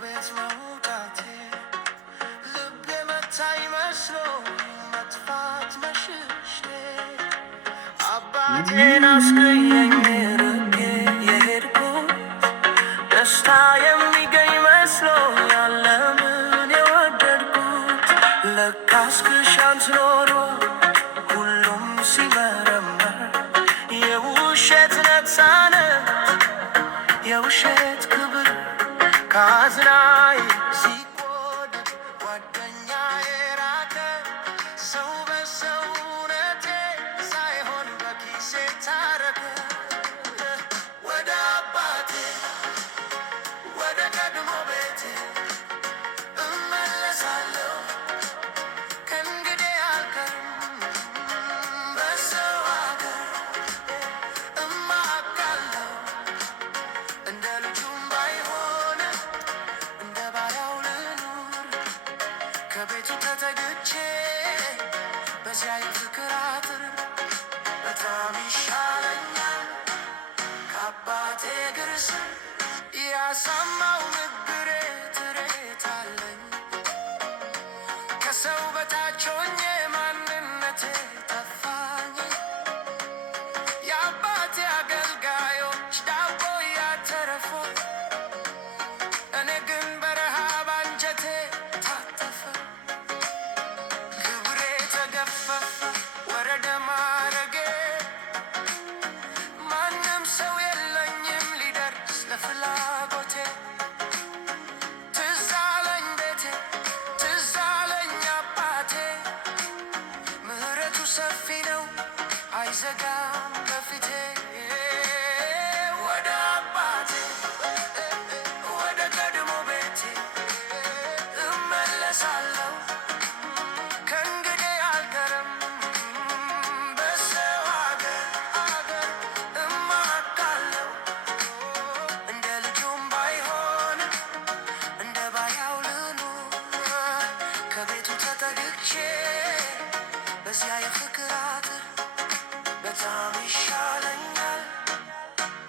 ከቤት መውጣቴ ልቤ መታኝ መስሎ መጥፋት መሽሽቴ አባቴን አስቀየኝ ርቄ የሄድኩት ደስታ የሚገኝ መስሎ ያለምን የወደድኩት ለካስ ክሻንት ኖሮ ሁሉም ሲመረመር የውሸት ነፃነት የውሸት ክብር ካዝናዬ ሲጎድል ጓደኛ የራቀ ሰው በሰውነቴ ሳይሆን በኪሴ ታረቀ። ወደ አባቴ ወደ ቀድሞ ቤቴ እመለሳለሁ ከእንግዲህ አልቀርም በሰው አገር እማካለሁ እንደ ልጁም ባይሆን እንደ ባሪያው ልኑር ከቤቱ ተጠግቼ በዚያ የፍቅር አጥር በጣም ይሻለኛል ከአባቴ እግር ስር ያሳማው ምግሬ ትሬት አለኝ ከሰው በታች ሆኜ ማንነቴ ጠፋኝ የአባቴ አገልጋዮች ዳቦ እያተረፉ እኔ ግን በረሃብ አንጀቴ ታጠፈ ክብሬ ተገፈፈ ወረደ ማረጌ ማንም ሰው የለኝም ሊደርስ ለፍላጎቴ ትዝ አለኝ ቤቴ ትዝ አለኝ አባቴ ምህረቱ ሰፊ ነው አይዘጋም በፊቴ ወደ አባቴ ወደ ቀድሞ ቤቴ እመለሳለሁ ከእንግዲህ አልቀርም በሰው አገር እማካለሁ እንደ ልጁም ባይሆን እንደ ባሪያው ልኑር ከቤቱ ተጠግቼ በዚያ የፍቅር አጥር በጣም ይሻለኛል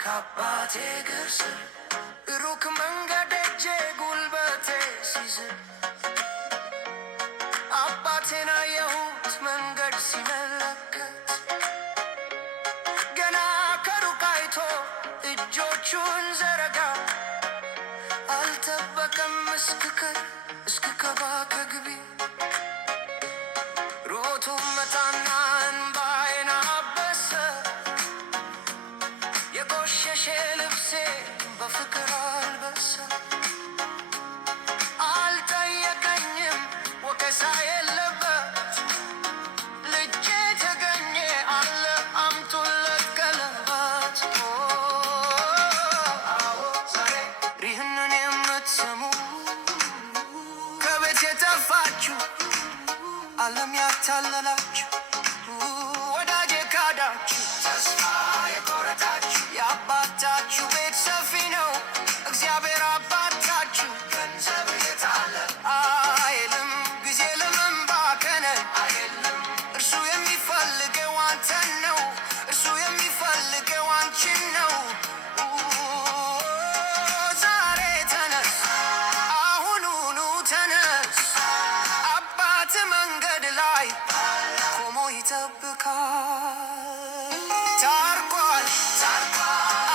ከአባቴ እግር ስር ሩቅ መንገድ ሄጄ ጉልበቴ ሲዝል አባቴን አየሁት መንገድ ሲመለከት ገና ከሩቅ አይቶ እጆቹን ዘረጋ አልጠበቀም እስክገባ ከግቢ ሮቶ መጣና እንባዬን አበሰ የቆሸሸ ልብሴ በፍቅር አልበሰ አልጠየቀኝም ወቀሳ የለበት ልጄ ተገኘ አለ አምጡለት ቀለበት አዎ ዛሬ ይህንን የምትሰሙ ከቤት የጠፋችሁ ዓለም ያታለላችሁ ወዳጄ ካዳችሁ ተስፋ የቆረጣችሁ የአባታችሁ ቤት ሰፊ ነው እግዚአብሔር አባታችሁ ገንዘብ የታለ አይልም ጊዜ ለምን ባከነ አይልም እርሱ የሚፈልገው አንተን ነው እርሱ የሚፈልገው አንቺን ነው ዛሬ ተነስ አሁኑኑ ተነስ አባት መንገድ ላይ ቆሞ ይጠብቃል ታርቋል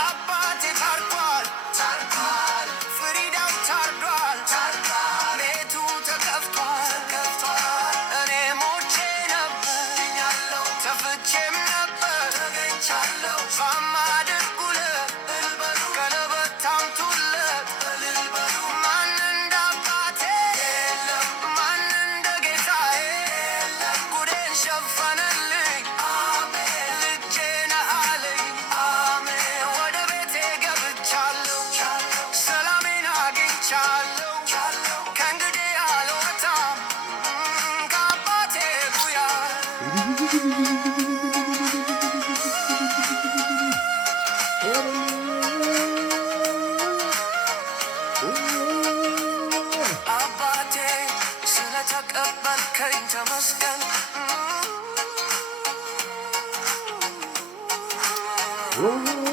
አባቴ ታርቋል ፍሪዳው ታርዷል ቤቱ ተከፍቷል እኔ ሞቼ ነበር ተፍቼም ነበር ተገኝቻለሁ ፋማ አድርጉለት ቀለበት አምጡለት ማን እንደ አባቴ የለም ማን እንደ ጌታዬ ጉዴን ሸፈነልኝ ልጄ ነህ አለኝ ወደ ቤቴ ገብቻለሁ ሰላሜን አግኝቻለሁ ከእንግዲህ አልወጣም ከአባቴ ጉያ አባቴ ስለተቀበልከኝ ተመስገን Oh